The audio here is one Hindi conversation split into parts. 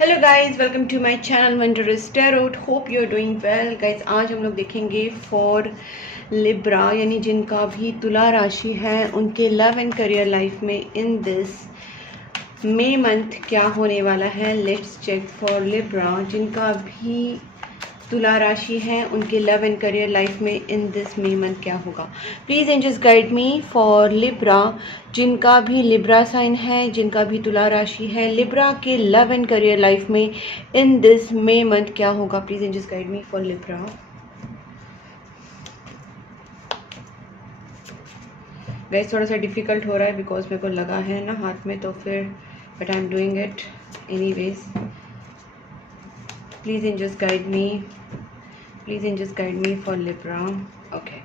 Hello guys, welcome to my channel Wondrous Tarot. Hope you are doing well guys. आज हम लोग देखेंगे फॉर लिब्रा, यानी जिनका भी तुला राशि है, उनके लव एंड करियर लाइफ में इन दिस मई मंथ क्या होने वाला है। लेट्स चेक फॉर लिब्रा, जिनका भी तुला राशि है, उनके लव एंड करियर लाइफ में इन दिस मई मंथ क्या होगा। Please angels guide me for Libra, जिनका भी लिब्रा साइन है, जिनका भी तुला राशि है, लिब्रा के लव एंड करियर लाइफ में इन दिस मई मंथ क्या होगा। Please angels guide me for Libra. Guys थोड़ा सा डिफिकल्ट हो रहा है बिकॉज मेरे को लगा है ना हाथ में, तो फिर but I am doing it anyways. Please angels guide me, please angels guide me for Libra. Okay,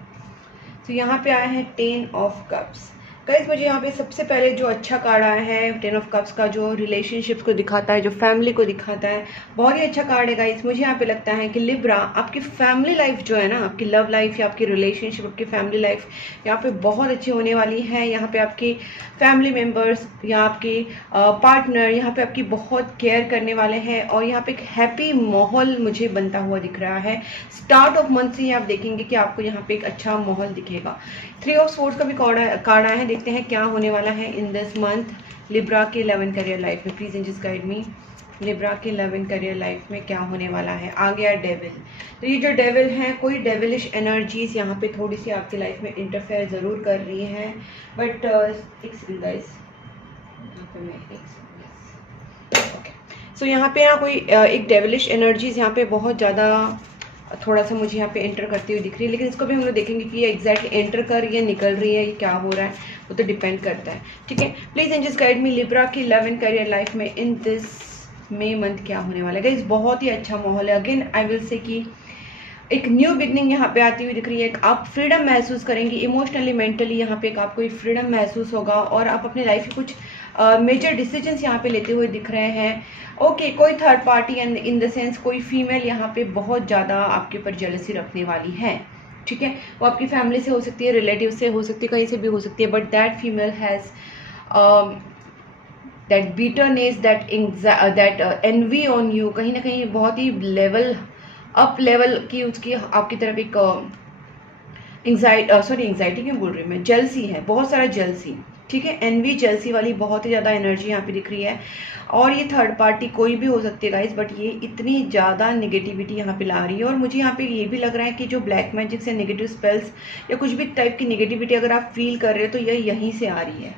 तो यहाँ पे आया है 10 ऑफ कप्स। गाइस मुझे यहाँ पे सबसे पहले जो अच्छा कार्ड आया है 10 ऑफ कप्स का, जो रिलेशनशिप्स को दिखाता है, जो फैमिली को दिखाता है, बहुत ही अच्छा कार्ड है गाइस। मुझे यहाँ पे लगता है कि लिब्रा, आपकी फैमिली लाइफ जो है ना, आपकी लव लाइफ या आपकी रिलेशनशिप, आपकी फैमिली लाइफ यहाँ पे बहुत अच्छी होने वाली है। यहाँ पे आपकी फैमिली मेम्बर्स या आपके पार्टनर यहाँ पे आपकी बहुत केयर करने वाले हैं, और यहाँ पे एक हैप्पी माहौल मुझे बनता हुआ दिख रहा है। स्टार्ट ऑफ मंथ से ही आप देखेंगे कि आपको यहाँ पे एक अच्छा माहौल दिखेगा। 3 ऑफ सोर्ड्स का भी कार्ड आया है। देखते हैं क्या होने वाला है इन दिस मंथ लिब्रा के लव एंड करियर लाइफ में। Please angels guide me, Libra के लव एंड करियर लाइफ में क्या होने वाला है। आ गया डेविल। तो ये जो डेविल है, कोई डेविलिश एनर्जीज यहाँ पे थोड़ी सी आपकी लाइफ में इंटरफेयर जरूर कर रही हैं, बट एक सेकंड गाइस, सो यहाँ पे ना कोई एक डेविलिश एनर्जीज यहाँ पे बहुत ज़्यादा थोड़ा सा मुझे यहाँ पे एंटर करती हुई दिख रही है, लेकिन इसको भी हम लोग देखेंगे कि ये एग्जैक्टली एंटर कर रही है, निकल रही है, ये क्या हो रहा है, वो तो डिपेंड करता है। ठीक है, please angels guide me, Libra की लव एंड करियर लाइफ में इन दिस मई मंथ क्या होने वाला है। गाइस बहुत ही अच्छा माहौल है। अगेन आई विल से कि एक न्यू बिगनिंग यहाँ पे आती हुई दिख रही है। एक आप फ्रीडम महसूस करेंगी इमोशनली, मेंटली, यहाँ पे एक आपको एक फ्रीडम महसूस होगा, और आप अपने लाइफ के कुछ मेजर डिसीजंस यहाँ पे लेते हुए दिख रहे हैं। ओके, कोई third party in the sense कोई फीमेल यहाँ पे बहुत ज़्यादा आपके ऊपर जेलसी रखने वाली है। ठीक है, वो आपकी फैमिली से हो सकती है, रिलेटिव से हो सकती है, कहीं से भी हो सकती है, but that female has that bitterness, that envy on you. कहीं ना कहीं बहुत ही लेवल अप लेवल की उसकी आपकी तरफ एक एंग्जाइटी क्यों बोल रही हूँ मैं, जेलसी है, बहुत सारा जेलसी। ठीक है, एनवी जेलसी वाली बहुत ही ज़्यादा एनर्जी यहाँ पे दिख रही है, और ये थर्ड पार्टी कोई भी हो सकती है गाइस, बट ये इतनी ज़्यादा नेगेटिविटी यहाँ पे ला रही है। और मुझे यहाँ पे ये भी लग रहा है कि जो ब्लैक मैजिक से नेगेटिव स्पेल्स या कुछ भी टाइप की नेगेटिविटी अगर आप फील कर रहे हो, तो ये यहीं से आ रही है।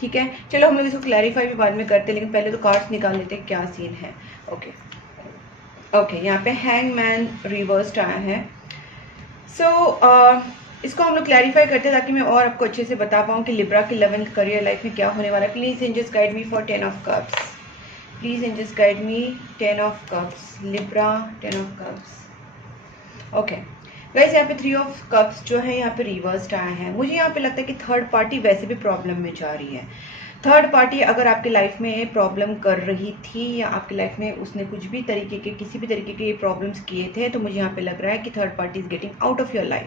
ठीक है, चलो हम लोग इसको क्लैरिफाई भी बाद में करते हैं, लेकिन पहले तो कार्ड्स निकाल लेते हैं क्या सीन है। ओके, यहाँ पे हैंगमैन रिवर्स्ड आया है। इसको हम लोग क्लैरिफाई करते हैं ताकि मैं और आपको अच्छे से बता पाऊँ कि लिब्रा की लव एंड करियर लाइफ में क्या होने वाला है। Please angels guide me for 10 of cups. Please angels guide me 10 of cups, Libra 10 of cups. Okay guys, यहाँ पे 3 ऑफ कप्स जो है यहाँ पे रिवर्स्ड आया है। मुझे यहाँ पे लगता है कि थर्ड पार्टी वैसे भी प्रॉब्लम में जा रही है। थर्ड पार्टी अगर आपकी लाइफ में प्रॉब्लम कर रही थी, या आपकी लाइफ में उसने कुछ भी तरीके के किसी भी तरीके के प्रॉब्लम्स किए थे, तो मुझे यहाँ पे लग रहा है कि third party is getting out of your life.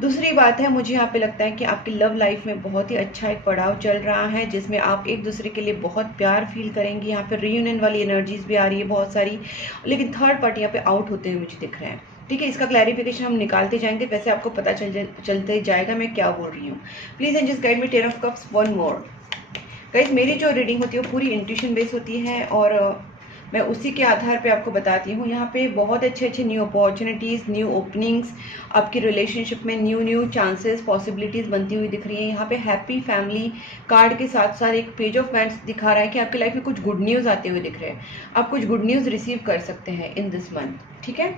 दूसरी बात है, मुझे यहाँ पे लगता है कि आपकी लव लाइफ में बहुत ही अच्छा एक पड़ाव चल रहा है, जिसमें आप एक दूसरे के लिए बहुत प्यार फील करेंगे। यहाँ पे रियूनियन वाली एनर्जीज भी आ रही है बहुत सारी, लेकिन थर्ड पार्टी यहाँ पे आउट होते हुए मुझे दिख रहे हैं। ठीक है, इसका क्लैरिफिकेशन हम निकालते जाएंगे, वैसे आपको पता चलते जाएगा मैं क्या बोल रही हूँ। Please and just guide me 10 of cups one more. Guys मेरी जो रीडिंग होती है वो पूरी इंट्यूशन बेस्ड होती है, और मैं उसी के आधार पे आपको बताती हूँ। यहाँ पे बहुत अच्छे न्यू अपॉर्चुनिटीज़, न्यू ओपनिंग्स, आपकी रिलेशनशिप में न्यू चांसेस, पॉसिबिलिटीज़ बनती हुई दिख रही है। यहाँ पे हैप्पी फैमिली कार्ड के साथ साथ एक पेज ऑफ वैंड्स दिखा रहा है कि आपकी लाइफ में कुछ गुड न्यूज़ आते हुए दिख रहे हैं। आप कुछ गुड न्यूज़ रिसीव कर सकते हैं इन दिस मंथ। ठीक है,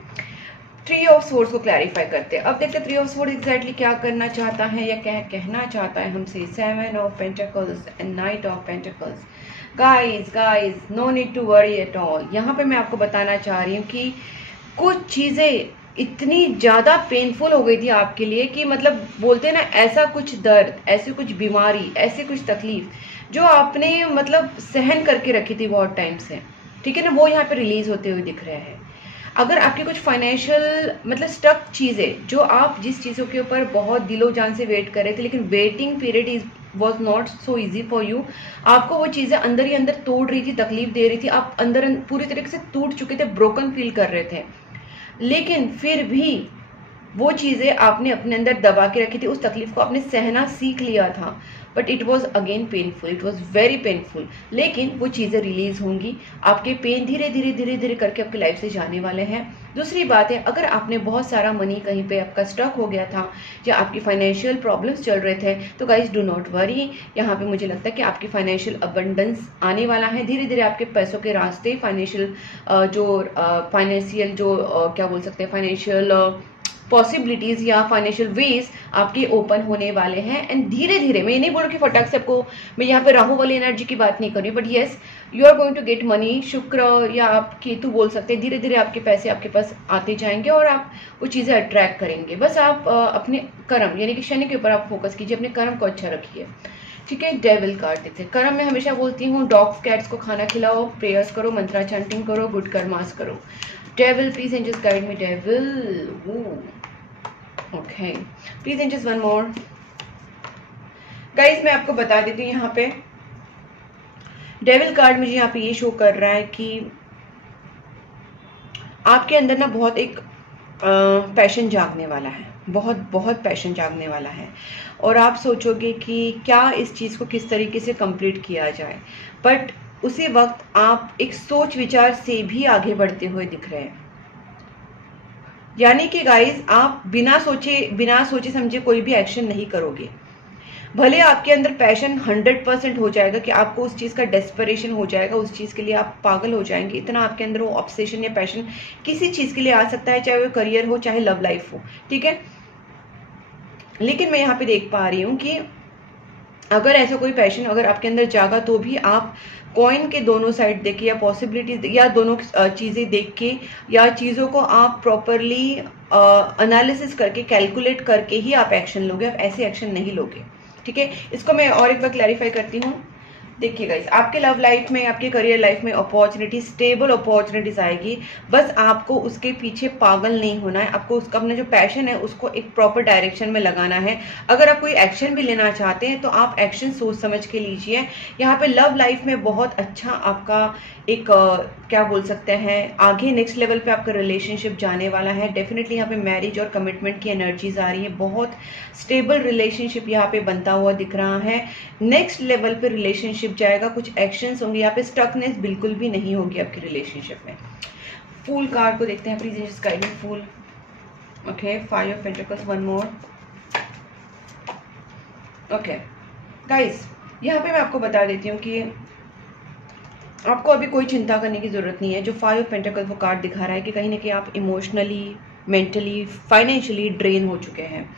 3 ऑफ सोर्ड्स को क्लैरिफाई करते हैं। अब देखते हैं 3 ऑफ सोर्ड एग्जैक्टली क्या करना चाहता है या क्या कहना चाहता है हमसे। 7 of pentacles and knight of pentacles. Guys no need to worry at all. यहाँ पे मैं आपको बताना चाह रही हूँ कि कुछ चीज़ें इतनी ज़्यादा पेनफुल हो गई थी आपके लिए कि मतलब बोलते हैं ना, ऐसा कुछ दर्द, ऐसी कुछ बीमारी, ऐसी कुछ तकलीफ जो आपने मतलब सहन करके रखी थी बहुत टाइम से, ठीक है ना, वो यहाँ पे रिलीज होते हुए दिख रहे हैं। अगर आपकी कुछ फाइनेंशियल मतलब स्टक चीज़ें, जो आप जिस चीज़ों के ऊपर बहुत दिलो जान से वेट कर रहे थे, लेकिन waiting period is was not so easy for you. आपको वो चीज़ें अंदर ही अंदर तोड़ रही थी, तकलीफ दे रही थी, आप अंदर पूरी तरीके से टूट चुके थे, ब्रोकन फील कर रहे थे, लेकिन फिर भी वो चीज़ें आपने अपने अंदर दबा के रखी थी, उस तकलीफ को आपने सहना सीख लिया था, but it was again painful, it was very painful. लेकिन वो चीज़ें रिलीज होंगी, आपके पेन धीरे धीरे धीरे धीरे करके आपकी लाइफ से जाने वाले हैं। दूसरी बात है, अगर आपने बहुत सारा मनी कहीं पे आपका स्टक हो गया था या आपकी फाइनेंशियल प्रॉब्लम्स चल रहे थे, तो गाइज डू नॉट वरी, यहाँ पे मुझे लगता है कि आपकी फाइनेंशियल अबंडेंस आने वाला है। धीरे धीरे आपके पैसों के रास्ते, फाइनेंशियल जो क्या बोल सकते हैं, फाइनेंशियल पॉसिबिलिटीज या फाइनेंशियल वेज आपके ओपन होने वाले हैं। एंड धीरे धीरे, मैं ये नहीं बोलूँ कि फटाक से आपको, मैं यहाँ पे राहु वाली एनर्जी की बात नहीं कर रही, but yes you are going to get money. शुक्र या आप केतु बोल सकते हैं, धीरे धीरे आपके पैसे आपके पास आते जाएंगे और आप वो चीज़ें अट्रैक्ट करेंगे। बस आप अपने कर्म यानी कि शनि के ऊपर आप फोकस कीजिए, अपने कर्म को अच्छा रखिए, ठीक है। डेविल कार्ड देखते हैं। कर्म में हमेशा बोलती हूँ, डॉग्स कैट्स को खाना खिलाओ, प्रेयर्स करो, मंत्रा चैंटिंग करो, गुड कर्मास करो। Devil please angels guide me. Devil okay, please angels one more. Guys मैं आपको बता देती हूँ, यहाँ पे डेविल कार्ड मुझे यहाँ पे ये शो कर रहा है कि आपके अंदर ना बहुत एक पैशन जागने वाला है, बहुत बहुत पैशन जागने वाला है, और आप सोचोगे कि क्या इस चीज़ को किस तरीके से कंप्लीट किया जाए, बट उसी वक्त आप एक सोच विचार से भी आगे बढ़ते हुए दिख रहे हैं। यानी कि गाइस आप बिना सोचे समझे कोई भी एक्शन नहीं करोगे। भले आपके अंदर पैशन 100% हो जाएगा कि आपको उस चीज़ का डेस्परेशन हो जाएगा, उस चीज़ के लिए आप पागल हो जाएंगे, इतना आपके अंदर वो ऑब्सेशन या पैशन किसी चीज़ के लिए आ सकता है, चाहे वो करियर हो चाहे लव लाइफ हो, ठीक है। लेकिन मैं यहाँ पे देख पा रही हूँ कि अगर ऐसा कोई पैशन अगर आपके अंदर जागा, तो भी आप कॉइन के दोनों साइड देख के या पॉसिबिलिटीज या दोनों चीज़ें देख के या चीज़ों को आप प्रॉपरली एनालिसिस करके कैलकुलेट करके ही आप एक्शन लोगे, आप ऐसे एक्शन नहीं लोगे, ठीक है। इसको मैं और एक बार क्लैरिफाई करती हूँ। देखिए गाइस, आपके लव लाइफ में, आपके करियर लाइफ में अपॉर्चुनिटी, स्टेबल अपॉर्चुनिटीज आएगी, बस आपको उसके पीछे पागल नहीं होना है, आपको उसका अपना जो पैशन है उसको एक प्रॉपर डायरेक्शन में लगाना है। अगर आप कोई एक्शन भी लेना चाहते हैं तो आप एक्शन सोच समझ के लीजिए। यहाँ पे लव लाइफ में बहुत अच्छा आपका एक क्या बोल सकते हैं, आगे नेक्स्ट लेवल पे आपका रिलेशनशिप जाने वाला है। डेफिनेटली यहाँ पे मैरिज और कमिटमेंट की एनर्जीज आ रही है, बहुत स्टेबल रिलेशनशिप यहाँ पे बनता हुआ दिख रहा है। नेक्स्ट लेवल पे रिलेशनशिप जाएगा, कुछ एक्शंस होंगे, यहाँ पे स्टकनेस बिल्कुल भी नहीं होगी आपकी रिलेशनशिप में। फूल कार्ड को देखते हैं, please just guide me fool. Okay, 5 of pentacles, one more. Okay guys, यहाँ पे मैं आपको बता देती हूँ कि आपको अभी कोई चिंता करने की ज़रूरत नहीं है। जो 5 ऑफ पेंटिकल्स वो कार्ड दिखा रहा है कि कहीं ना कहीं आप इमोशनली, मेंटली, फाइनेंशियली ड्रेन हो चुके हैं,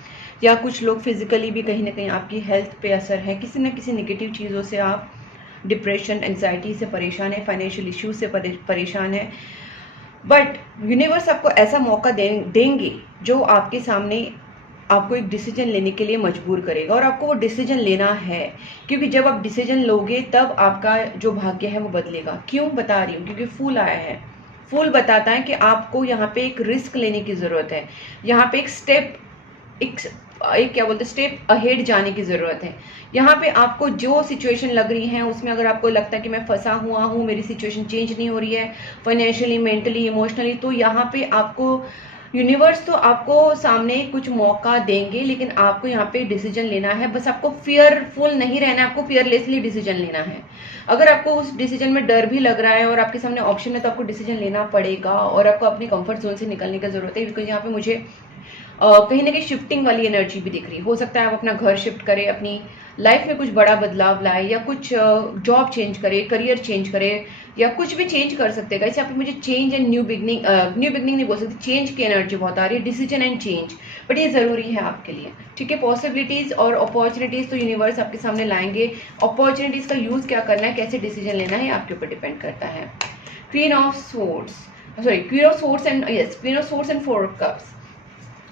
या कुछ लोग फिजिकली भी कहीं ना कहीं आपकी हेल्थ पे असर है, किसी न किसी नेगेटिव चीज़ों से आप डिप्रेशन, एंजाइटी से परेशान है, फाइनेंशियल इश्यूज से परेशान है। बट यूनिवर्स आपको ऐसा मौका देंगे जो आपके सामने आपको एक डिसीजन लेने के लिए मजबूर करेगा, और आपको वो डिसीजन लेना है, क्योंकि जब आप डिसीजन लोगे तब आपका जो भाग्य है वो बदलेगा। क्यों बता रही हूँ, क्योंकि फूल आया है। फूल बताता है कि आपको यहाँ पे एक रिस्क लेने की ज़रूरत है, यहाँ पे एक क्या बोलते स्टेप अहेड जाने की ज़रूरत है। यहाँ पे आपको जो सिचुएशन लग रही है उसमें अगर आपको लगता है कि मैं फंसा हुआ हूँ, मेरी सिचुएशन चेंज नहीं हो रही है फाइनेंशियली, मेंटली, इमोशनली, तो यहाँ पे आपको यूनिवर्स तो आपको सामने कुछ मौका देंगे, लेकिन आपको यहाँ पे डिसीजन लेना है। बस आपको फियरफुल नहीं रहना है, आपको फियरलेसली डिसीजन लेना है। अगर आपको उस डिसीजन में डर भी लग रहा है और आपके सामने ऑप्शन है, तो आपको डिसीजन लेना पड़ेगा, और आपको अपनी कंफर्ट जोन से निकलने की जरूरत है। बिकॉज यहाँ पे मुझे कहीं ना कहीं शिफ्टिंग वाली एनर्जी भी दिख रही हो सकता है आप अपना घर शिफ्ट करें, अपनी लाइफ में कुछ बड़ा बदलाव लाए, या कुछ जॉब चेंज करे, करियर चेंज करे, या कुछ भी चेंज कर सकते हैं। यहाँ पे मुझे चेंज एंड न्यू बिगनिंग नहीं बोल सकती, चेंज की एनर्जी बहुत आ रही है, डिसीजन एंड चेंज, बट ये जरूरी है आपके लिए, ठीक है। पॉसिबिलिटीज और अपॉर्चुनिटीज तो यूनिवर्स आपके सामने लाएंगे, अपॉर्चुनिटीज का यूज क्या करना है, कैसे डिसीजन लेना है, आपके ऊपर डिपेंड करता है। Queen of swords and 4 of cups.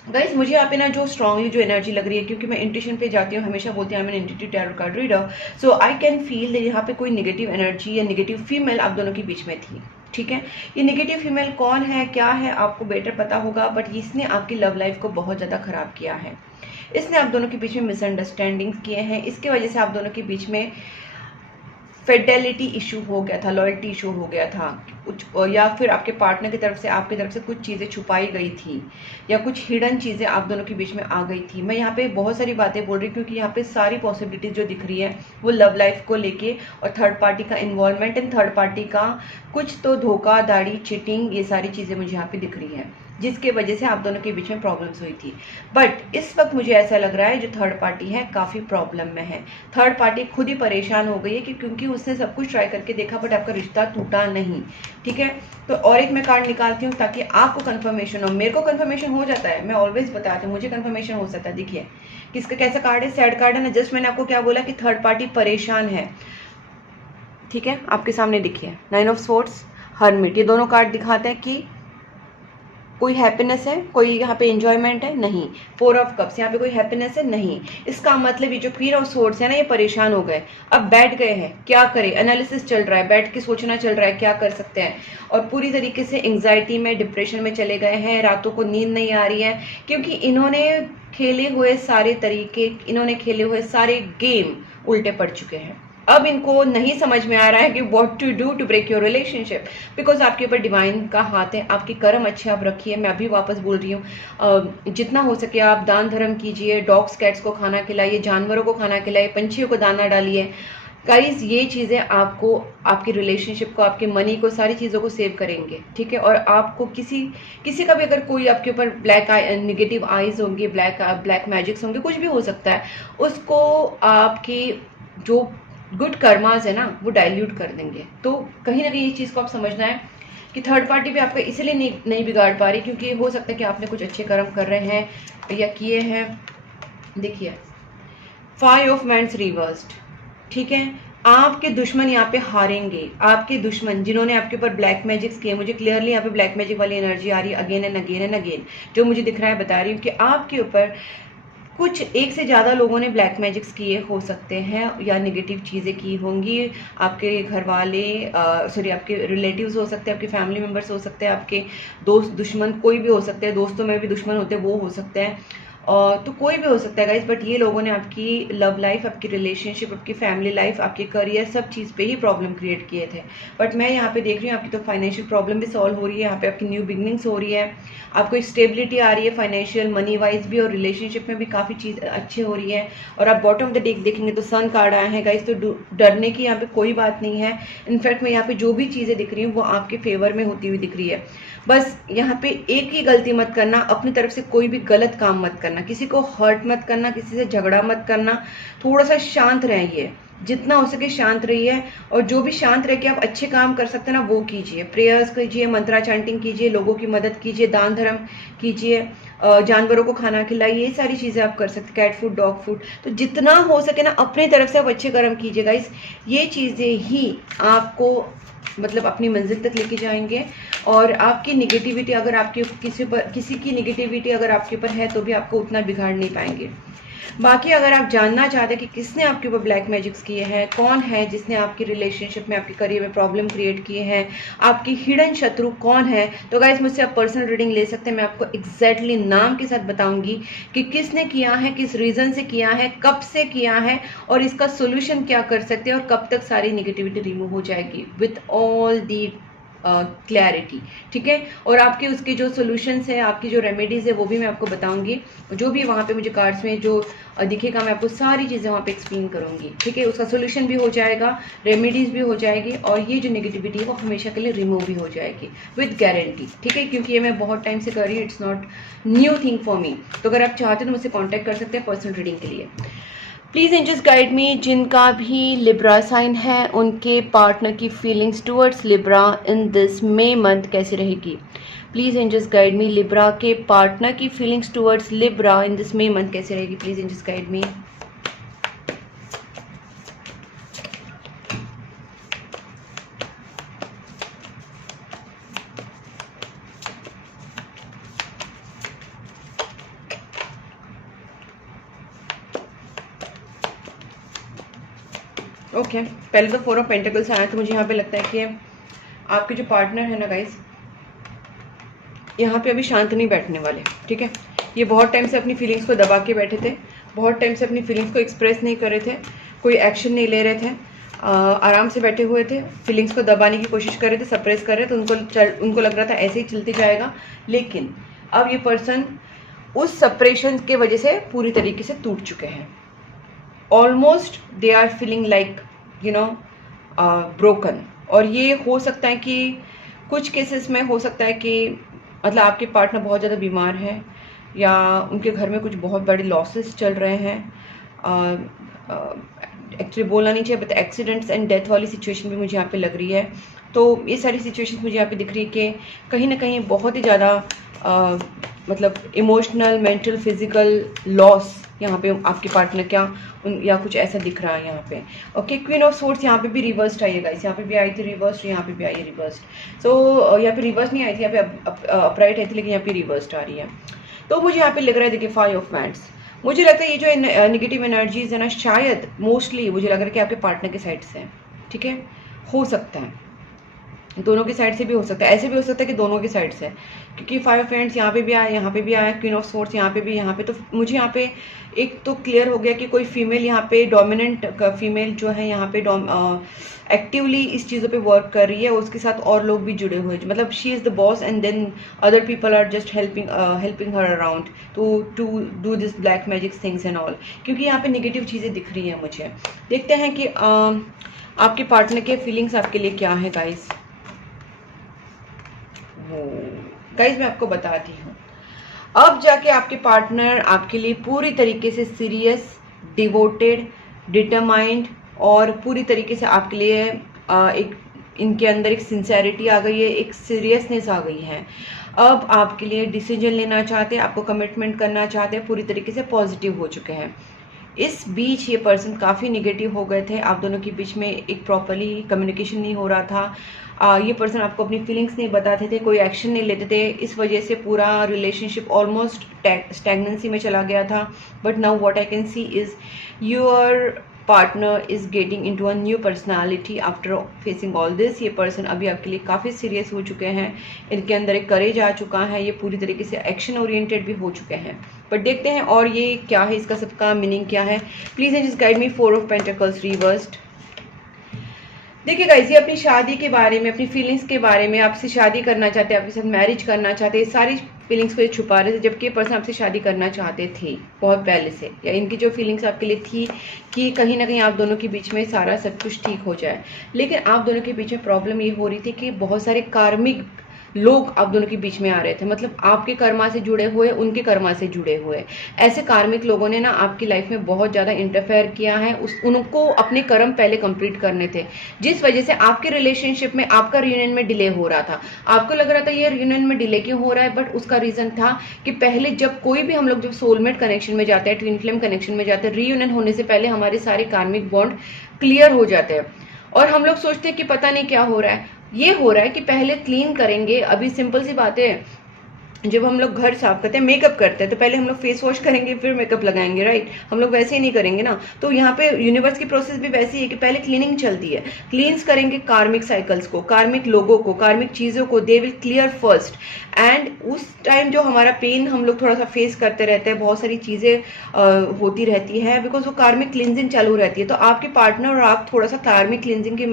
Guys मुझे यहाँ पे ना जो स्ट्रांगली जो एनर्जी लग रही है, क्योंकि मैं इंट्यूशन पे जाती हूँ, हमेशा बोलती हूँ I am an intuitive tarot card reader, so I can feel यहाँ पे कोई नेगेटिव एनर्जी या नेगेटिव फीमेल आप दोनों के बीच में थी, ठीक है। ये नेगेटिव फीमेल कौन है, क्या है, आपको बेटर पता होगा, बट इसने आपकी लव लाइफ को बहुत ज़्यादा खराब किया है। इसने आप दोनों के बीच में मिसअंडरस्टैंडिंग्स किए हैं, इसके वजह से आप दोनों के बीच में फिडेलिटी इशू हो गया था, लॉयल्टी इशू हो गया था कुछ, या फिर आपके पार्टनर की तरफ से आपकी तरफ से कुछ चीज़ें छुपाई गई थी या कुछ हिडन चीज़ें आप दोनों के बीच में आ गई थी। मैं यहाँ पे बहुत सारी बातें बोल रही हूँ क्योंकि यहाँ पे सारी पॉसिबिलिटीज जो दिख रही है वो लव लाइफ को लेके और थर्ड पार्टी का इन्वॉल्वमेंट एंड थर्ड पार्टी का कुछ तो धोखाधड़ी, चीटिंग, ये सारी चीज़ें मुझे यहाँ पे दिख रही हैं जिसके वजह से आप दोनों के बीच में प्रॉब्लम्स हुई थी। बट इस वक्त मुझे ऐसा लग रहा है जो थर्ड पार्टी है काफ़ी प्रॉब्लम में है। थर्ड पार्टी खुद ही परेशान हो गई है क्योंकि उसने सब कुछ ट्राई करके देखा बट आपका रिश्ता टूटा नहीं। ठीक है, तो और एक मैं कार्ड निकालती हूँ ताकि आपको कंफर्मेशन हो। मेरे को कंफर्मेशन हो जाता है, मैं ऑलवेज बताती हूँ, मुझे कंफर्मेशन हो सकता है। देखिए किसका कैसा कार्ड है, सैड कार्ड है ना। जस्ट मैंने आपको क्या बोला कि थर्ड पार्टी परेशान है। ठीक है, आपके सामने देखिए 9 ऑफ स्वॉर्ड्स, हर्मिट, ये दोनों कार्ड दिखाते हैं कि कोई हैप्पीनेस है, कोई यहाँ पे एंजॉयमेंट है, नहीं। 4 ऑफ कप्स, यहाँ पे कोई हैप्पीनेस है, नहीं। इसका मतलब ये जो क्वीन ऑफ स्वॉर्ड्स है ना, ये परेशान हो गए, अब बैठ गए हैं, क्या करें, एनालिसिस चल रहा है, बैठ के सोचना चल रहा है क्या कर सकते हैं, और पूरी तरीके से एंग्जाइटी में, डिप्रेशन में चले गए हैं। रातों को नींद नहीं आ रही है क्योंकि इन्होंने खेले हुए सारे तरीके, इन्होंने खेले हुए सारे गेम उल्टे पड़ चुके हैं। अब इनको नहीं समझ में आ रहा है कि what to do to break your relationship, because आपके ऊपर डिवाइन का हाथ है, आपके कर्म अच्छे आप रखिए। मैं अभी वापस बोल रही हूँ, जितना हो सके आप दान धर्म कीजिए, डॉग्स कैट्स को खाना खिलाइए, जानवरों को खाना खिलाइए, पंछियों को दाना डालिए। गाइस ये चीज़ें आपको, आपकी रिलेशनशिप को, आपके मनी को, सारी चीज़ों को सेव करेंगे। ठीक है, और आपको किसी का भी अगर कोई आपके ऊपर ब्लैक आई, नेगेटिव आईज होंगे, ब्लैक मैजिक्स होंगे, कुछ भी हो सकता है, उसको आपकी जो गुड कर्मास है ना वो डाइल्यूट कर देंगे। तो कहीं ना कहीं इस चीज़ को आप समझना है कि थर्ड पार्टी भी आपका इसलिए नहीं बिगाड़ पा रही क्योंकि हो सकता है कि आपने कुछ अच्छे कर्म कर रहे हैं या किए हैं। देखिए 5 ऑफ मैंड्स रिवर्स्ड। ठीक है, आपके दुश्मन यहाँ पे हारेंगे। आपके दुश्मन जिन्होंने आपके ऊपर ब्लैक मैजिक्स किए, मुझे क्लियरली यहाँ पे ब्लैक मैजिक वाली एनर्जी आ रही है, again and again and again जो मुझे दिख रहा है, बता रही हूँ कि आपके ऊपर कुछ एक से ज़्यादा लोगों ने ब्लैक मैजिक्स किए हो सकते हैं या नेगेटिव चीज़ें की होंगी। आपके घर वाले, सॉरी आपके रिलेटिव्स हो सकते हैं, आपके फैमिली मेम्बर्स हो सकते हैं, आपके दोस्त, दुश्मन कोई भी हो सकते हैं, दोस्तों में भी दुश्मन होते हैं वो हो सकते हैं, तो कोई भी हो सकता है गाइस। बट ये लोगों ने आपकी लव लाइफ, आपकी रिलेशनशिप, आपकी फैमिली लाइफ, आपके करियर, सब चीज़ पे ही प्रॉब्लम क्रिएट किए थे। बट मैं यहाँ पे देख रही हूँ आपकी तो फाइनेंशियल प्रॉब्लम भी सॉल्व हो रही है, यहाँ पे आपकी न्यू बिगनिंग्स हो रही है, आपको एक स्टेबिलिटी आ रही है फाइनेंशियल, मनी वाइज भी, और रिलेशनशिप में भी काफ़ी चीज़ अच्छी हो रही है। और आप बॉटम ऑफ द डेक देखेंगे तो सन कार्ड आया है गाइस, तो डरने की यहाँ पे कोई बात नहीं है। इनफैक्ट मैं यहाँ पे जो भी चीज़ें दिख रही हूँ वो आपके फेवर में होती हुई दिख रही है। बस यहाँ पे एक ही गलती मत करना, अपनी तरफ से कोई भी गलत काम मत करना, किसी को हर्ट मत करना, किसी से झगड़ा मत करना, थोड़ा सा शांत रहिए, जितना हो सके शांत रहिए। और जो भी शांत रह के आप अच्छे काम कर सकते हैं ना वो कीजिए, प्रेयर्स कीजिए, मंत्रा चैंटिंग कीजिए, लोगों की मदद कीजिए, दान धर्म कीजिए, जानवरों को खाना खिलाइए, ये सारी चीज़ें आप कर सकते, कैट फूड, डॉग फूड। तो जितना हो सके ना अपनी तरफ से आप अच्छे कर्म कीजिएगा। ये चीज़ें ही आपको मतलब अपनी मंजिल तक लेके जाएंगे। और आपकी निगेटिविटी अगर आपके किसी की निगेटिविटी अगर आपके ऊपर है तो भी आपको उतना बिगाड़ नहीं पाएंगे। बाकी अगर आप जानना चाहते हैं कि किसने आपके ऊपर ब्लैक मैजिक्स किए हैं, कौन है जिसने आपकी रिलेशनशिप में, आपके करियर में प्रॉब्लम क्रिएट किए हैं, आपकी हिडन शत्रु कौन है, तो गाइस मुझसे आप पर्सनल रीडिंग ले सकते हैं। मैं आपको एग्जैक्टली नाम के साथ बताऊंगी कि किसने किया है, किस रीजन से किया है, कब से किया है, और इसका सोल्यूशन क्या कर सकते हैं, और कब तक सारी निगेटिविटी रिमूव हो जाएगी विथ ऑल दी क्लैरिटी। ठीक है, और आपके उसके जो सोल्यूशंस है, आपकी जो रेमेडीज़ है वो भी मैं आपको बताऊंगी। जो भी वहाँ पे मुझे कार्ड्स में जो दिखेगा मैं आपको सारी चीज़ें वहाँ पे एक्सप्लेन करूंगी। ठीक है, उसका सोल्यूशन भी हो जाएगा, रेमेडीज़ भी हो जाएगी, और ये जो नेगेटिविटी है वो हमेशा के लिए रिमूव भी हो जाएगी विद गारंटी। ठीक है, क्योंकि ये मैं बहुत टाइम से कर रही हूँ, it's not new thing for me. तो अगर आप चाहते हो तो मुझसे कॉन्टैक्ट कर सकते हैं पर्सनल रीडिंग के लिए। प्लीज़ एंजल्स गाइड मी, जिनका भी लिब्रा साइन है उनके पार्टनर की feelings towards Libra in this May month कैसी रहेगी। Please angels guide me, Libra के पार्टनर की feelings towards Libra in this May month कैसी रहेगी। Please angels guide me. Okay, पहले तो 4 ऑफ पेंटिकल्स आया, तो मुझे यहाँ पे लगता है कि आपके जो पार्टनर है ना गाइस, यहाँ पे अभी शांत नहीं बैठने वाले। ठीक है, ये बहुत टाइम से अपनी फीलिंग्स को दबा के बैठे थे, बहुत टाइम से अपनी फीलिंग्स को एक्सप्रेस नहीं कर रहे थे, कोई एक्शन नहीं ले रहे थे, आराम से बैठे हुए थे, फीलिंग्स को दबाने की कोशिश कर रहे थे, सप्रेस कर रहे थे। उनको लग रहा था ऐसे ही चलते जाएगा, लेकिन अब ये पर्सन उस सप्रेशन के वजह से पूरी तरीके से टूट चुके हैं। Almost they are feeling like broken. और ये हो सकता है कि कुछ केसेस में हो सकता है कि मतलब आपके पार्टनर बहुत ज़्यादा बीमार है या उनके घर में कुछ बहुत बड़े लॉसेस चल रहे हैं। एक्चुअली बोलना नहीं चाहिए, बट एक्सीडेंट्स एंड डेथ वाली सिचुएशन भी मुझे यहाँ पे लग रही है। तो ये सारी सिचुएशंस मुझे यहाँ पे दिख रही है कि कहीं ना कहीं बहुत ही ज़्यादा मतलब इमोशनल, मेंटल, फिजिकल लॉस यहाँ पे आपके पार्टनर या कुछ ऐसा दिख रहा है यहाँ पे। ओके, क्वीन ऑफ सोर्ड्स यहाँ पे भी रिवर्स्ड आई है गाइस, यहाँ पे भी आई थी रिवर्स्ड, यहाँ पे भी आई है रिवर्स्ड। सो यहाँ पे रिवर्स नहीं आई थी, यहाँ पे अपराइट आई थी, लेकिन यहाँ पे रिवर्स्ड आ रही है। तो मुझे यहाँ पे लग रहा है, देखिए 5 ऑफ वैंड्स, मुझे लगता है ये जो नेगेटिव एनर्जीज है ना, शायद मोस्टली मुझे लग रहा है कि आपके पार्टनर के साइड से है। ठीक है, हो सकता है दोनों की साइड से भी हो सकता है, ऐसे भी हो सकता है कि दोनों की साइड से, क्योंकि 5 ऑफ वैंड्स यहाँ पे भी आया, यहाँ पे भी आया, क्वीन ऑफ सोर्ड्स यहाँ पे भी, यहाँ पे। तो मुझे यहाँ पे एक तो क्लियर हो गया कि कोई फीमेल यहाँ पे डोमिनेंट फीमेल जो है यहाँ पे एक्टिवली इस चीज़ों पे वर्क कर रही है, और उसके साथ और लोग भी जुड़े हुए हैं। मतलब she is the boss and then other people are just helping her around to do this black magic things and all, क्योंकि यहाँ पे नेगेटिव चीज़ें दिख रही हैं मुझे। देखते हैं कि आपके पार्टनर के फीलिंग्स आपके लिए क्या है गाइस। गाइस मैं आपको बताती हूँ, अब जाके आपके पार्टनर आपके लिए पूरी तरीके से सीरियस, डिवोटेड, डिटरमाइंड और पूरी तरीके से आपके लिए एक इनके अंदर एक सिंसेरिटी आ गई है, एक सीरियसनेस आ गई है। अब आपके लिए डिसीजन लेना चाहते हैं, आपको कमिटमेंट करना चाहते हैं, पूरी तरीके से पॉजिटिव हो चुके हैं। इस बीच ये पर्सन काफ़ी निगेटिव हो गए थे, आप दोनों के बीच में एक प्रॉपरली कम्युनिकेशन नहीं हो रहा था। ये पर्सन आपको अपनी फीलिंग्स नहीं बताते थे, कोई एक्शन नहीं लेते थे, इस वजह से पूरा रिलेशनशिप ऑलमोस्ट स्टैग्नेंसी में चला गया था। But now what I can see is your partner is getting into a new personality after facing all this. ये पर्सन अभी आपके लिए काफ़ी सीरियस हो चुके हैं, इनके अंदर एक करेज आ चुका है, ये पूरी तरीके से एक्शन ओरिएंटेड भी हो चुके हैं। बट देखते हैं और ये क्या है, इसका सबका मीनिंग क्या है। Please angels guide me 4 of pentacles reversed. देखिए गाइस, ये अपनी शादी के बारे में, अपनी फीलिंग्स के बारे में, आपसे शादी करना चाहते हैं, आपके साथ मैरिज करना चाहते हैं, सारी फीलिंग्स को ये छुपा रहे थे, जबकि ये पर्सन आपसे शादी करना चाहते थे बहुत पहले से, या इनकी जो फीलिंग्स आपके लिए थी कि कहीं ना कहीं आप दोनों के बीच में सारा सब कुछ ठीक हो जाए। लेकिन आप दोनों के बीच में प्रॉब्लम ये हो रही थी कि बहुत सारे कार्मिक लोग आप दोनों के बीच में आ रहे थे, मतलब आपके कर्मा से जुड़े हुए, उनके कर्मा से जुड़े हुए, ऐसे कार्मिक लोगों ने ना आपकी लाइफ में बहुत ज़्यादा इंटरफेयर किया है। उनको अपने कर्म पहले कंप्लीट करने थे, जिस वजह से आपके रिलेशनशिप में, आपका रियूनियन में डिले हो रहा था। आपको लग रहा था ये रियूनियन में डिले क्यों हो रहा है, बट उसका रीज़न था कि पहले जब कोई भी हम लोग जब सोलमेट कनेक्शन में जाते हैं, ट्विन फ्लेम कनेक्शन में जाते हैं, रियूनियन होने से पहले हमारे सारे कार्मिक बॉन्ड क्लियर हो जाते हैं, और हम लोग सोचते हैं कि पता नहीं क्या हो रहा है। ये हो रहा है कि पहले क्लीन करेंगे। अभी सिंपल सी बात है, जब हम लोग घर साफ करते हैं, मेकअप करते हैं, तो पहले हम लोग फेस वॉश करेंगे फिर मेकअप लगाएंगे, राइट। हम लोग वैसे ही नहीं करेंगे ना। तो यहाँ पे यूनिवर्स की प्रोसेस भी वैसी है कि पहले क्लीनिंग चलती है, क्लींस करेंगे कार्मिक साइकिल्स को, कार्मिक लोगों को, कार्मिक चीज़ों को, they will clear first. And उस टाइम जो हमारा पेन हम लोग थोड़ा सा फेस करते रहते हैं, बहुत सारी चीज़ें होती रहती है, बिकॉज वो कार्मिक क्लिनजिंग चालू रहती है। तो आपके पार्टनर और आप थोड़ा सा कार्मिक क्लिनजिंग के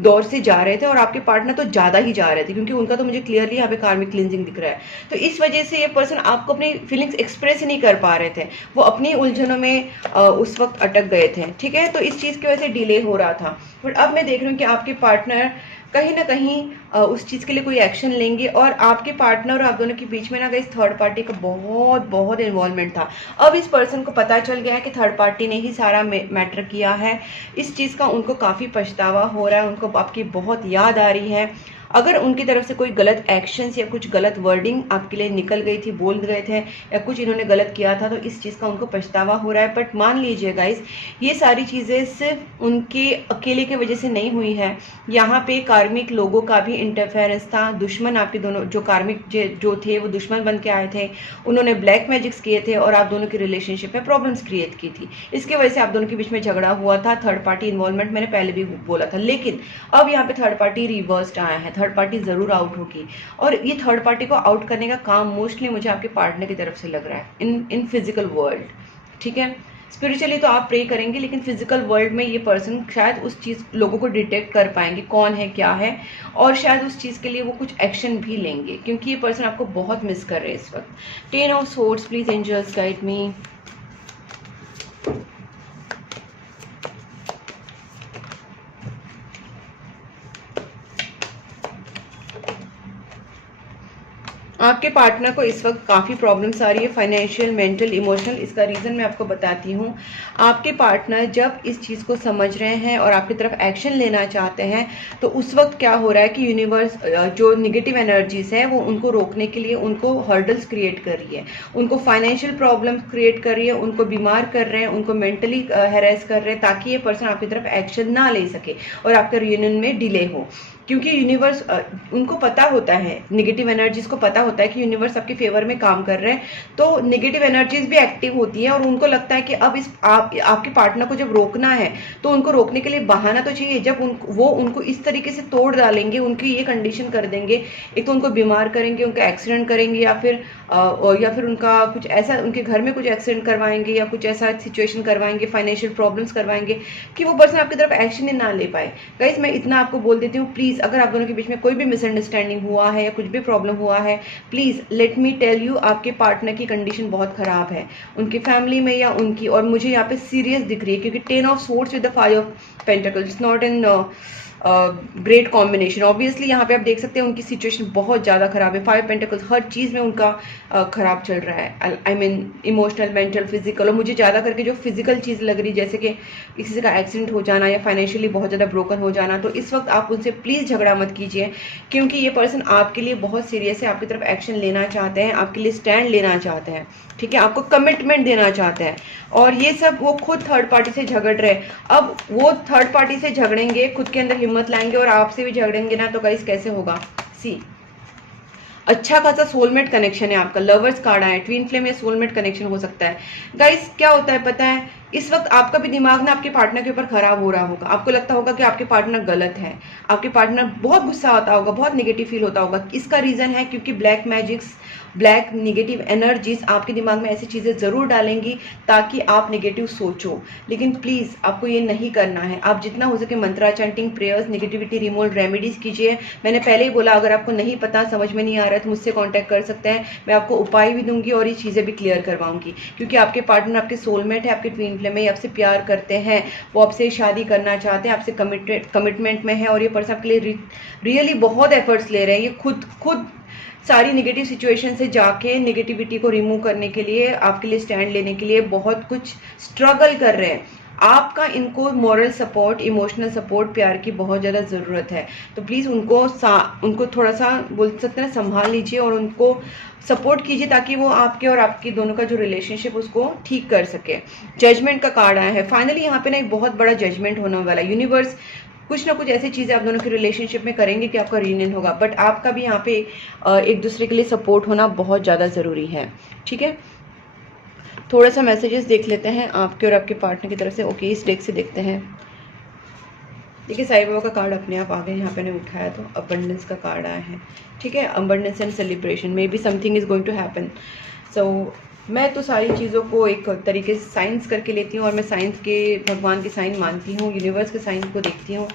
दौर से जा रहे थे, और आपके पार्टनर तो ज़्यादा ही जा रहे थे, क्योंकि उनका तो मुझे क्लियरली यहाँ पे कार्मिक क्लिनजिंग दिख रहा है। तो इस वजह से ये पर्सन आपको अपनी फीलिंग्स एक्सप्रेस नहीं कर पा रहे थे, वो अपनी उलझनों में उस वक्त अटक गए थे। ठीक है, तो इस चीज़ की वजह से डिले हो रहा था। बट अब मैं देख रही हूँ कि आपके पार्टनर कहीं ना कहीं उस चीज़ के लिए कोई एक्शन लेंगे, और आपके पार्टनर और आप दोनों के बीच में ना इस थर्ड पार्टी का बहुत बहुत इन्वॉल्वमेंट था। अब इस पर्सन को पता चल गया है कि थर्ड पार्टी ने ही सारा मैटर किया है। इस चीज़ का उनको काफ़ी पछतावा हो रहा है, उनको आपकी बहुत याद आ रही है। अगर उनकी तरफ से कोई गलत एक्शंस या कुछ गलत वर्डिंग आपके लिए निकल गई थी, बोल गए थे, या कुछ इन्होंने गलत किया था, तो इस चीज़ का उनको पछतावा हो रहा है। बट मान लीजिए गाइस, ये सारी चीज़ें सिर्फ उनके अकेले की वजह से नहीं हुई है, यहाँ पे कार्मिक लोगों का भी इंटरफेरेंस था। दुश्मन आपके दोनों जो कार्मिक जो थे वो दुश्मन बन के आए थे, उन्होंने ब्लैक मैजिक्स किए थे और आप दोनों की रिलेशनशिप में प्रॉब्लम्स क्रिएट की थी। इसके वजह से आप दोनों के बीच में झगड़ा हुआ था, थर्ड पार्टी इन्वॉल्वमेंट मैंने पहले भी बोला था। लेकिन अब यहाँ पे थर्ड पार्टी रिवर्स्ड आया है, थर्ड पार्टी ज़रूर आउट होगी, और ये थर्ड पार्टी को आउट करने का काम मोस्टली मुझे आपके पार्टनर की तरफ से लग रहा है इन फिजिकल वर्ल्ड। ठीक है, स्पिरिचुअली तो आप प्रे करेंगे, लेकिन फिजिकल वर्ल्ड में ये पर्सन शायद उस चीज़ लोगों को डिटेक्ट कर पाएंगे कौन है क्या है, और शायद उस चीज़ के लिए वो कुछ एक्शन भी लेंगे, क्योंकि ये पर्सन आपको बहुत मिस कर रहे हैं इस वक्त। 10 of swords, please angels guide me. आपके पार्टनर को इस वक्त काफ़ी प्रॉब्लम्स आ रही है, फाइनेंशियल, मेंटल, इमोशनल। इसका रीज़न मैं आपको बताती हूँ। आपके पार्टनर जब इस चीज़ को समझ रहे हैं और आपकी तरफ एक्शन लेना चाहते हैं, तो उस वक्त क्या हो रहा है कि यूनिवर्स जो निगेटिव एनर्जीज है वो उनको रोकने के लिए उनको हर्डल्स क्रिएट कर रही है, उनको फाइनेंशियल प्रॉब्लम क्रिएट कर रही है, उनको बीमार कर रहे हैं, उनको मेंटली हैरेस कर रहे हैं, ताकि ये पर्सन आपकी तरफ एक्शन ना ले सके और आपके रियूनियन में डिले हो। क्योंकि यूनिवर्स उनको पता होता है, निगेटिव एनर्जीज को पता होता है कि यूनिवर्स आपके फेवर में काम कर रहे हैं, तो निगेटिव एनर्जीज भी एक्टिव होती हैं और उनको लगता है कि अब आपके पार्टनर को जब रोकना है तो उनको रोकने के लिए बहाना तो चाहिए। जब वो उनको इस तरीके से तोड़ डालेंगे, उनकी ये कंडीशन कर देंगे, एक तो उनको बीमार करेंगे, उनका एक्सीडेंट करेंगे, या फिर उनका कुछ ऐसा, उनके घर में कुछ एक्सीडेंट करवाएंगे या कुछ ऐसा सिचुएशन करवाएंगे, फाइनेंशियल प्रॉब्लम्स करवाएंगे कि वो पर्सन आपकी तरफ एक्शन ही ना ले पाए। गाइस, मैं इतना आपको बोल देती हूँ, प्लीज़ अगर आप दोनों के बीच में कोई भी मिसअंडरस्टैंडिंग हुआ है या कुछ भी प्रॉब्लम हुआ है, please let me tell you, आपके पार्टनर की कंडीशन बहुत ख़राब है, उनकी फैमिली में या उनकी, और मुझे यहाँ पे सीरियस दिख रही है, क्योंकि 10 of swords with the 5 of pentacles, not in great combination. Obviously यहाँ पे आप देख सकते हैं उनकी सिचुएशन बहुत ज़्यादा ख़राब है। 5 पेंटिकल्स, हर चीज़ में उनका ख़राब चल रहा है, I mean emotional, mental, physical. और मुझे ज़्यादा करके जो फिजिकल चीज़ लग रही है, जैसे कि किसी का एक्सीडेंट हो जाना या फाइनेंशियली बहुत ज़्यादा ब्रोकन हो जाना, तो इस वक्त आप उनसे प्लीज़ झगड़ा मत कीजिए, क्योंकि ये पर्सन आपके लिए बहुत सीरियस है, आपकी तरफ एक्शन लेना चाहते हैं, आपके लिए स्टैंड लेना चाहते हैं, ठीक है, आपको कमिटमेंट देना चाहते हैं। और ये सब वो खुद थर्ड पार्टी से झगड़ रहे हैं। अब वो थर्ड पार्टी से झगड़ेंगे, खुद के अंदर हिम्मत लाएंगे और आपसे भी झगड़ेंगे ना, तो गाइस कैसे होगा। सी, अच्छा खासा सोलमेट कनेक्शन है आपका, लवर्स कार्ड आया, ट्विन फ्लेम या सोलमेट कनेक्शन हो सकता है। गाइस क्या होता है पता है, इस वक्त आपका भी दिमाग ना आपके पार्टनर के ऊपर खराब हो रहा होगा, आपको लगता होगा कि आपके पार्टनर गलत है, आपके पार्टनर बहुत गुस्सा आता होगा, बहुत नेगेटिव फील होता होगा। इसका रीजन है क्योंकि black magics, black negative energies आपके दिमाग में ऐसी चीज़ें ज़रूर डालेंगी ताकि आप नेगेटिव सोचो। लेकिन प्लीज़ आपको ये नहीं करना है। आप जितना हो सके mantra chanting, prayers, negativity removal remedies कीजिए। मैंने पहले ही बोला, अगर आपको नहीं पता, समझ में नहीं आ रहा है, तो मुझसे कॉन्टैक्ट कर सकते हैं, मैं आपको उपाय भी दूंगी और ये चीज़ें भी क्लियर करवाऊंगी। क्योंकि आपके पार्टनर आपके सोलमेट है, आपके ट्विन फ्लेम में, आपसे प्यार करते हैं, वो आपसे शादी करना चाहते हैं, आपसे कमिटमेंट में है, और ये पर्सन आपके लिए रियली बहुत एफर्ट्स ले रहे हैं। ये खुद सारी नेगेटिव सिचुएशन से जाके नेगेटिविटी को रिमूव करने के लिए, आपके लिए स्टैंड लेने के लिए बहुत कुछ स्ट्रगल कर रहे हैं। आपका इनको मॉरल सपोर्ट, इमोशनल सपोर्ट, प्यार की बहुत ज़्यादा ज़रूरत है। तो प्लीज़ उनको थोड़ा सा बोल सकते हैं संभाल लीजिए और उनको सपोर्ट कीजिए, ताकि वो आपके और आपकी दोनों का जो रिलेशनशिप उसको ठीक कर सके। जजमेंट का कार्ड आया है। फाइनली यहाँ पे ना एक बहुत बड़ा जजमेंट होने वाला है। यूनिवर्स कुछ ना कुछ ऐसी चीज़ें आप दोनों के रिलेशनशिप में करेंगे कि आपका रियूनियन होगा, बट आपका भी यहाँ पे एक दूसरे के लिए सपोर्ट होना बहुत ज़्यादा ज़रूरी है। ठीक है, थोड़ा सा मैसेजेस देख लेते हैं आपके और आपके पार्टनर की तरफ से। ओके, इस डेक से देखते हैं। देखिए, साईं बाबा का कार्ड अपने आप आ गया, यहाँ पे ने उठाया तो अबंडेंस का कार्ड आया है। ठीक है, abundance and celebration, may be something is going to happen. So मैं तो सारी चीज़ों को एक तरीके से साइंस करके लेती हूँ, और मैं साइंस के, भगवान के साइन मानती हूँ, यूनिवर्स के साइन को देखती हूँ,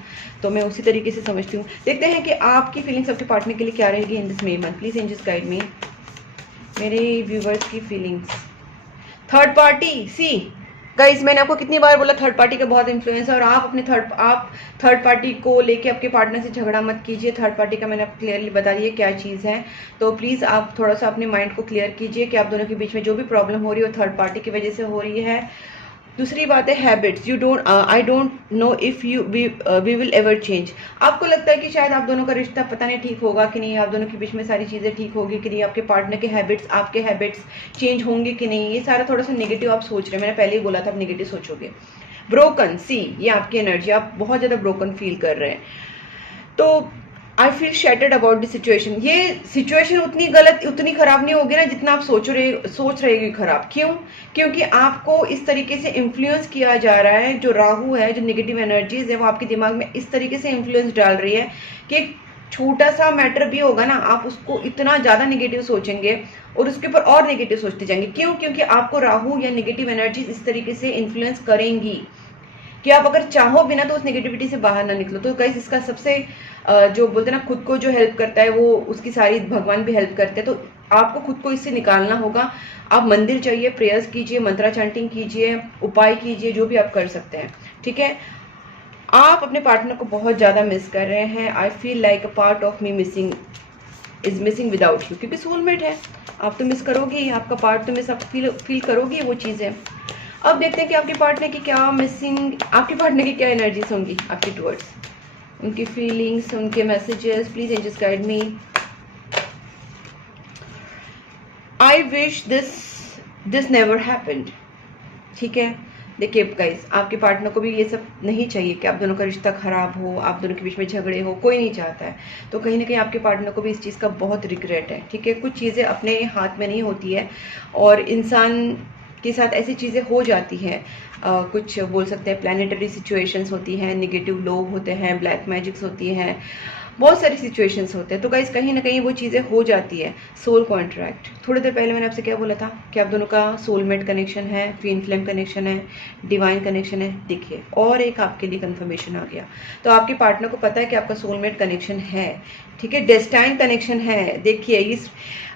तो मैं उसी तरीके से समझती हूँ। देखते हैं कि आपकी फीलिंग्स आपके पार्टनर के लिए क्या रहेगी in this May month. Please angels guide me, मेरे व्यूवर्स की feelings. Third party, see guys, मैंने आपको कितनी बार बोला थर्ड पार्टी का बहुत इन्फ्लुएंस है, और आप थर्ड पार्टी को लेके आपके पार्टनर से झगड़ा मत कीजिए। थर्ड पार्टी का मैंने आपको क्लियरली बता दिया क्या चीज़ है। तो प्लीज़ आप थोड़ा सा अपने माइंड को क्लियर कीजिए कि आप दोनों के बीच में जो भी प्रॉब्लम हो रही है वो थर्ड पार्टी की वजह से हो रही है। दूसरी बात है habits. I don't know if we will ever change. आपको लगता है कि शायद आप दोनों का रिश्ता पता नहीं ठीक होगा कि नहीं, आप दोनों के बीच में सारी चीज़ें ठीक होगी कि नहीं, आपके पार्टनर के हैबिट्स, आपके हैबिट्स चेंज होंगे कि नहीं, ये सारा थोड़ा सा नेगेटिव आप सोच रहे हैं। मैंने पहले ही बोला था आप नेगेटिव सोचोगे। ब्रोकन, सी, ये आपकी एनर्जी, आप बहुत ज़्यादा ब्रोकन फील कर रहे हैं। तो I feel shattered about the situation. ये सिचुएशन उतनी खराब नहीं होगी ना जितना आप सोच रहे कि खराब। क्यों? क्योंकि आपको इस तरीके से इन्फ्लुएंस किया जा रहा है, जो राहु है, जो नेगेटिव एनर्जीज है, वो आपके दिमाग में इस तरीके से इन्फ्लुएंस डाल रही है कि छोटा सा मैटर भी होगा ना, आप उसको इतना ज़्यादा नेगेटिव सोचेंगे और उसके ऊपर और नेगेटिव सोचते जाएंगे। क्यों? क्योंकि आपको राहु या नेगेटिव एनर्जीज इस तरीके से इन्फ्लुएंस करेंगी कि आप अगर चाहो भी ना तो उस नेगेटिविटी से बाहर ना निकलो। तो गाइस इसका सबसे जो बोलते हैं ना, खुद को जो हेल्प करता है वो उसकी सारी भगवान भी हेल्प करते हैं। तो आपको खुद को इससे निकालना होगा। आप मंदिर जाइए, प्रेयर्स कीजिए, मंत्रा चैंटिंग कीजिए, उपाय कीजिए, जो भी आप कर सकते हैं, ठीक है। आप अपने पार्टनर को बहुत ज़्यादा मिस कर रहे हैं। I feel like a part of me is missing without you, क्योंकि सोलमेट है, आप तो मिस करोगे ही, आपका पार्ट तो मिस आप फील करोगे वो चीज़ें। अब देखते हैं कि आपके पार्टनर की क्या आपके पार्टनर की क्या एनर्जीज होंगी आपके टुवर्ड्स, उनकी फीलिंग्स, उनके messages. Please angels guide me. I wish this never happened, ठीक है। देखिए गाइस, आपके पार्टनर को भी ये सब नहीं चाहिए कि आप दोनों का रिश्ता खराब हो, आप दोनों के बीच में झगड़े हो, कोई नहीं चाहता है। तो कहीं ना कहीं आपके पार्टनर को भी इस चीज़ का बहुत रिग्रेट है, ठीक है। कुछ चीज़ें अपने हाथ में नहीं होती है और इंसान के साथ ऐसी चीज़ें हो जाती हैं। कुछ बोल सकते हैं प्लानिटरी सिचुएशंस होती हैं, नेगेटिव लोग होते हैं, ब्लैक मैजिक्स होती हैं, बहुत सारी सिचुएशंस होते हैं। तो गाइस कहीं ना कहीं वो चीज़ें हो जाती है। सोल कॉन्ट्रैक्ट, थोड़ी देर पहले मैंने आपसे क्या बोला था कि आप दोनों का सोलमेट कनेक्शन है, ट्विन फ्लेम कनेक्शन है, डिवाइन कनेक्शन है। देखिए और एक आपके लिए कंफर्मेशन आ गया। तो आपके पार्टनर को पता है कि आपका सोलमेट कनेक्शन है, ठीक है, डेस्टाइन कनेक्शन है। देखिए इस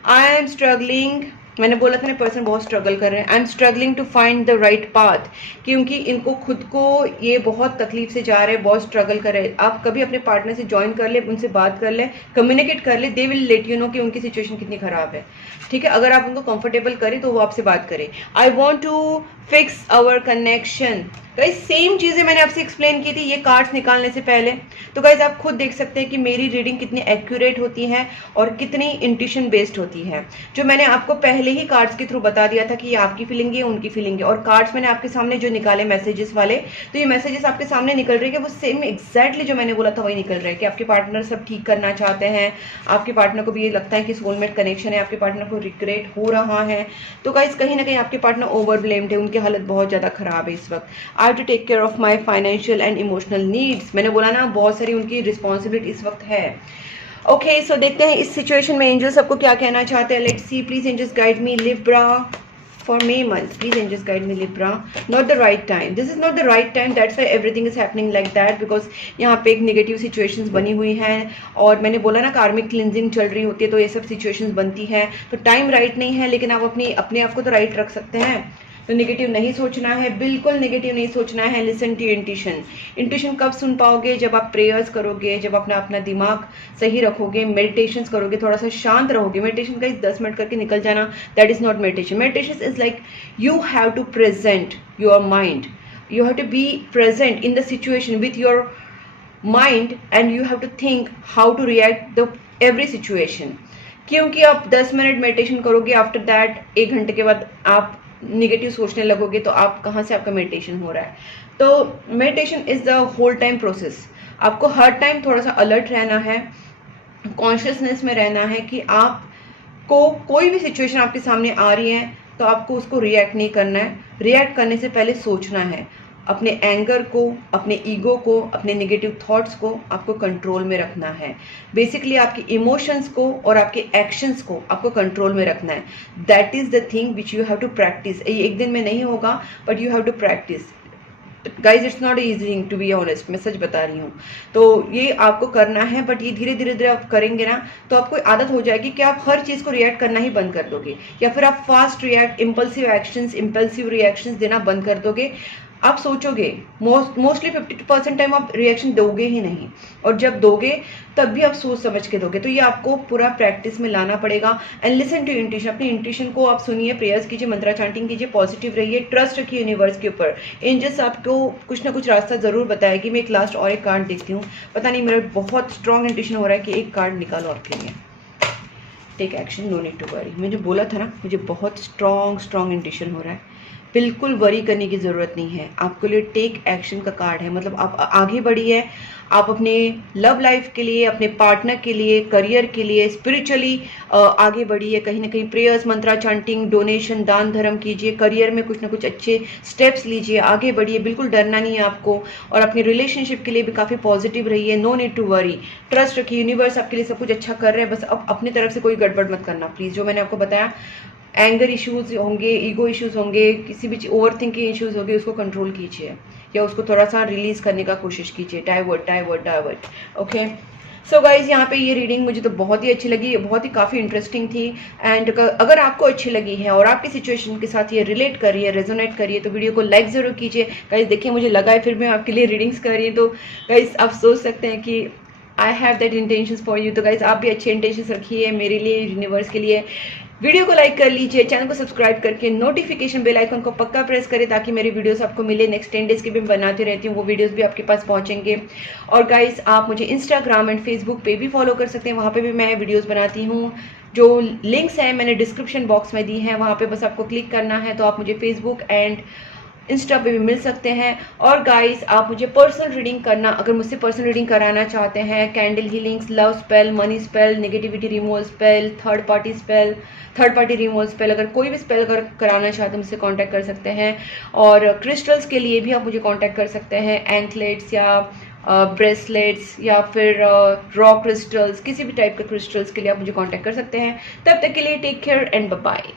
आई एम स्ट्रगलिंग, मैंने बोला था ना पर्सन बहुत स्ट्रगल कर रहे हैं। I am struggling to find the right path, क्योंकि इनको खुद को ये बहुत तकलीफ से जा रहे हैं, बहुत स्ट्रगल कर रहे हैं। आप कभी अपने पार्टनर से ज्वाइन कर ले, उनसे बात कर ले, कम्युनिकेट कर ले, they will let you know कि उनकी सिचुएशन कितनी खराब है, ठीक है। अगर आप उनको कंफर्टेबल करें तो वो आपसे बात करें। I want to fix our connection. Guys same चीज़ें मैंने आपसे एक्सप्लेन की थी ये कार्ड्स निकालने से पहले। तो गाइस आप खुद देख सकते हैं कि मेरी रीडिंग कितनी एक्यूरेट होती है और कितनी इंट्यूशन बेस्ड होती है। जो मैंने आपको पहले ही कार्ड्स के थ्रू बता दिया था कि ये आपकी फीलिंग है, उनकी फीलिंग है। और कार्ड्स मैंने आपके सामने जो निकाले मैसेजेस वाले, तो ये मैसेजेस आपके सामने निकल रहे हैं वो सेम एग्जैक्टली जो मैंने बोला था वही निकल रहा है कि आपके पार्टनर सब ठीक करना चाहते हैं। आपके पार्टनर को भी ये लगता है कि सोलमेट कनेक्शन है, आपके पार्टनर को रिग्रेट हो रहा है। तो गाइस कहीं ना कहीं आपके पार्टनर ओवर ब्लेम्ड है, उनकी हालत बहुत ज़्यादा खराब है इस वक्त। I have to take care of my financial and emotional needs. मैंने बोला ना बहुत सारी उनकी रिस्पॉन्सिबिलिटी इस वक्त है। ओके सो देखते हैं इस सिचुएशन में एंजल्स आपको क्या कहना चाहते हैं। Let's see, please angels guide me Libra for May month. Please angels guide me Libra. Not the right time. This is not the right time. That's why everything is happening like that. Because यहाँ पे एक नेगेटिव सिचुएशंस बनी हुई हैं और मैंने बोला ना कार्मिक क्लिनजिंग चल रही होती है तो ये सब सिचुएशंस बनती हैं। तो टाइम राइट नहीं है, लेकिन आप अपने आप को तो राइट रख सकते हैं। तो नेगेटिव नहीं सोचना है, बिल्कुल नेगेटिव नहीं सोचना है। Listen to intuition. इंट्यूशन कब सुन पाओगे? जब आप प्रेयर्स करोगे, जब अपना दिमाग सही रखोगे, मेडिटेशन करोगे, थोड़ा सा शांत रहोगे। मेडिटेशन का 10 मिनट करके निकल जाना, that is not meditation. Meditation is like you have to present your mind, you have to be present in the situation with your mind and you have to think how to react the every situation. क्योंकि आप 10 मिनट मेडिटेशन करोगे, आफ्टर दैट 1 घंटे के बाद आप निगेटिव सोचने लगोगे तो आप कहाँ से आपका मेडिटेशन हो रहा है। तो meditation is the whole time process. आपको हर टाइम थोड़ा सा अलर्ट रहना है, कॉन्शियसनेस में रहना है कि आपको कोई भी सिचुएशन आपके सामने आ रही है तो आपको उसको रिएक्ट नहीं करना है। रिएक्ट करने से पहले सोचना है। अपने एंगर को, अपने ईगो को, अपने नेगेटिव थॉट्स को आपको कंट्रोल में रखना है। बेसिकली आपके इमोशंस को और आपके एक्शंस को आपको कंट्रोल में रखना है। That is the thing which you have to practice. ये एक दिन में नहीं होगा, but you have to practice. Guys it's not easy to be honest, मैं सच बता रही हूँ। तो ये आपको करना है, बट ये धीरे धीरे आप करेंगे ना तो आपको आदत हो जाएगी कि आप हर चीज़ को रिएक्ट करना ही बंद कर दोगे, या फिर आप fast react, impulsive actions, impulsive reactions देना बंद कर दोगे। आप सोचोगे मोस्टली 50% टाइम आप रिएक्शन दोगे ही नहीं, और जब दोगे तब भी आप सोच समझ के दोगे। तो ये आपको पूरा प्रैक्टिस में लाना पड़ेगा। And listen to intuition. अपनी इंट्यूशन को आप सुनिए, प्रेयर्स कीजिए, मंत्रा चैंटिंग कीजिए, पॉजिटिव रहिए, ट्रस्ट रखिए यूनिवर्स के ऊपर। एंजल्स आपको कुछ ना कुछ रास्ता जरूर बताएगी। मैं एक लास्ट और एक कार्ड देखती हूँ। पता नहीं मेरा बहुत स्ट्रॉन्ग इंट्यूशन हो रहा है कि एक कार्ड निकालो आपके लिए। Take action, no need to worry. मैंने बोला था ना, मुझे बहुत स्ट्रॉन्ग इंट्यूशन हो रहा है। बिल्कुल वरी करने की ज़रूरत नहीं है, आपके लिए टेक एक्शन का कार्ड है। मतलब आप आगे बढ़िए, आप अपने लव लाइफ के लिए, अपने पार्टनर के लिए, करियर के लिए, स्पिरिचुअली आगे बढ़िए। कहीं ना कहीं प्रेयर्स, मंत्रा चांटिंग, डोनेशन, दान धर्म कीजिए, करियर में कुछ ना कुछ अच्छे स्टेप्स लीजिए, आगे बढ़िए, बिल्कुल डरना नहीं है आपको। और अपने रिलेशनशिप के लिए भी काफ़ी पॉजिटिव रहिए, no need to worry, trust रखिए, यूनिवर्स आपके लिए सब कुछ अच्छा कर रहे हैं, बस अब अपनी तरफ से कोई गड़बड़ मत करना प्लीज़। जो मैंने आपको बताया, एंगर इश्यूज होंगे, ईगो इश्यूज होंगे, किसी भी ओवर थिंकिंग इश्यूज होंगे, उसको कंट्रोल कीजिए या उसको थोड़ा सा रिलीज करने का कोशिश कीजिए। डाइवर्ट। ओके, सो गाइज, यहाँ पे ये रीडिंग मुझे तो बहुत ही अच्छी लगी, बहुत ही काफ़ी इंटरेस्टिंग थी। एंड अगर आपको अच्छी लगी है और आपकी सिचुएशन के साथ ये रिलेट कर रही है, रेजोनेट कर रही है, तो वीडियो को लाइक ज़रूर कीजिए। गाइज देखिए, मुझे लगा है फिर मैं आपके लिए रीडिंग्स कर रही हूँ, तो गाइज आप सोच सकते हैं कि I have that intentions for you. तो गाइज आप भी अच्छे इंटेंशंस रखिए मेरे लिए, यूनिवर्स के लिए। वीडियो को लाइक कर लीजिए, चैनल को सब्सक्राइब करके नोटिफिकेशन बेल आइकन को पक्का प्रेस करें ताकि मेरी वीडियोस आपको मिले। नेक्स्ट 10 डेज की भी बनाती रहती हूँ, वो वीडियोस भी आपके पास पहुंचेंगे। और गाइस, आप मुझे इंस्टाग्राम एंड फेसबुक पे भी फॉलो कर सकते हैं, वहाँ पे भी मैं वीडियोस बनाती हूँ। जो लिंक्स हैं मैंने डिस्क्रिप्शन बॉक्स में दी हैं, वहाँ पे बस आपको क्लिक करना है, तो आप मुझे फेसबुक एंड इंस्टा पे भी मिल सकते हैं। और गाइस, आप मुझे पर्सनल रीडिंग करना, अगर मुझसे पर्सनल रीडिंग कराना चाहते हैं, candle healings, love spell, money spell, negativity removal spell, third party removal spell, अगर कोई भी स्पेल अगर कराना चाहते हैं मुझसे कांटेक्ट कर सकते हैं। और क्रिस्टल्स के लिए भी आप मुझे कांटेक्ट कर सकते हैं, एंकलेट्स या ब्रेसलेट्स या फिर रॉ क्रिस्टल्स, किसी भी टाइप के क्रिस्टल्स के लिए आप मुझे कांटेक्ट कर सकते हैं। तब तक के लिए take care and bye bye.